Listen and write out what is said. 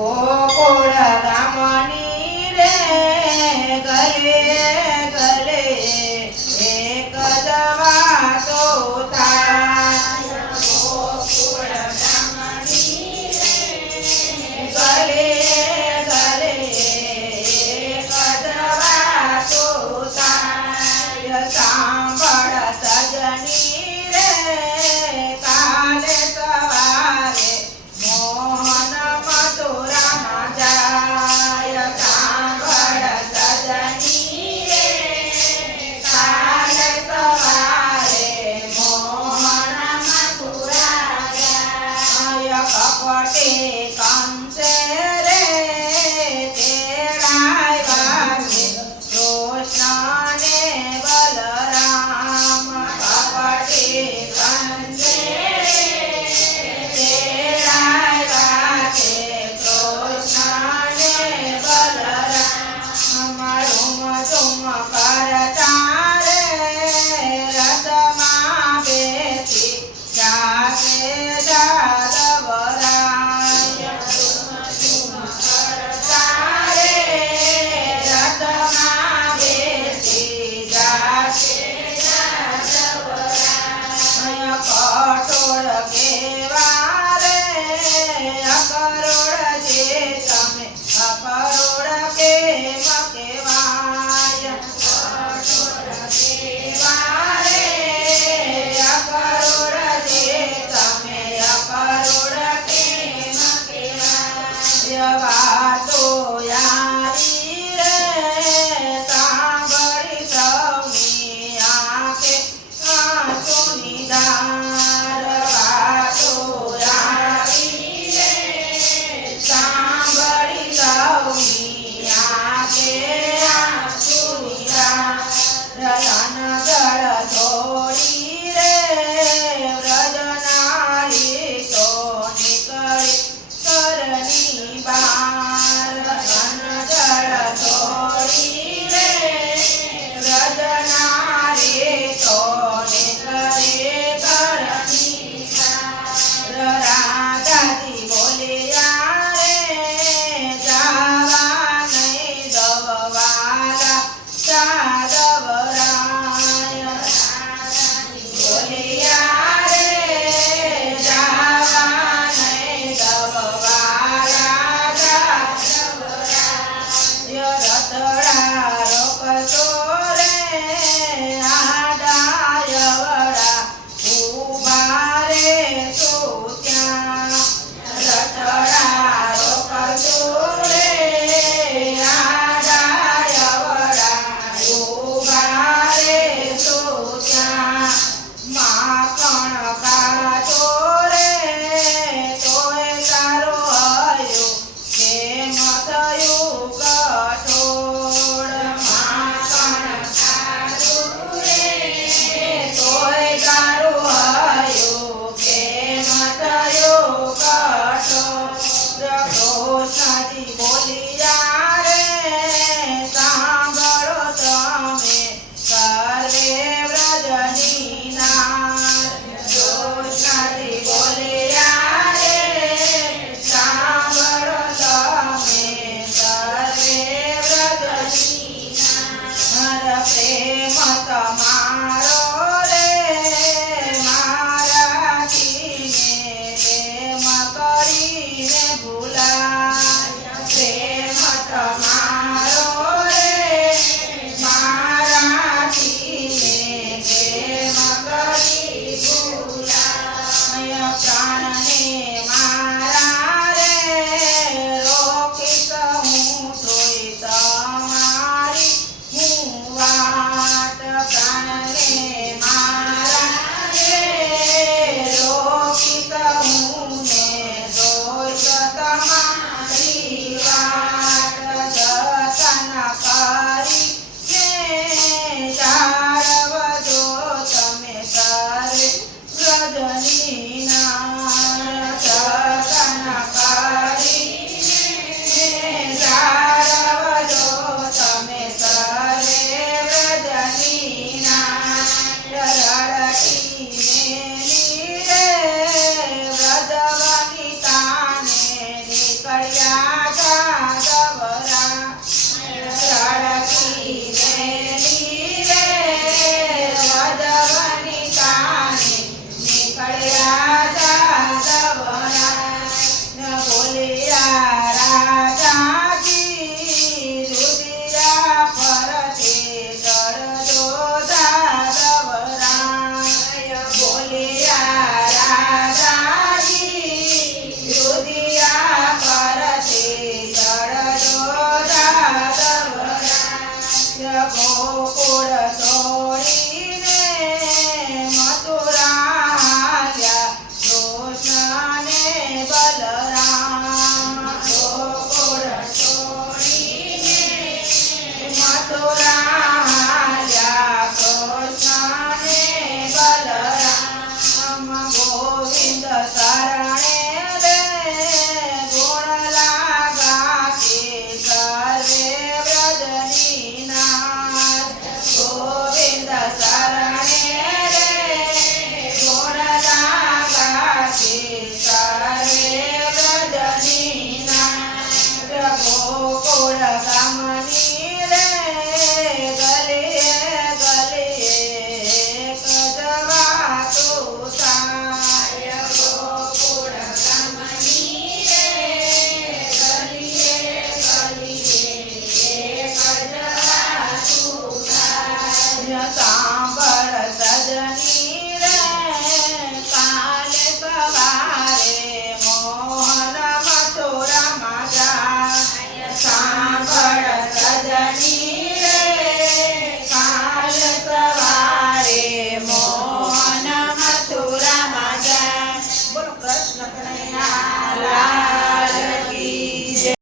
Oh. થયું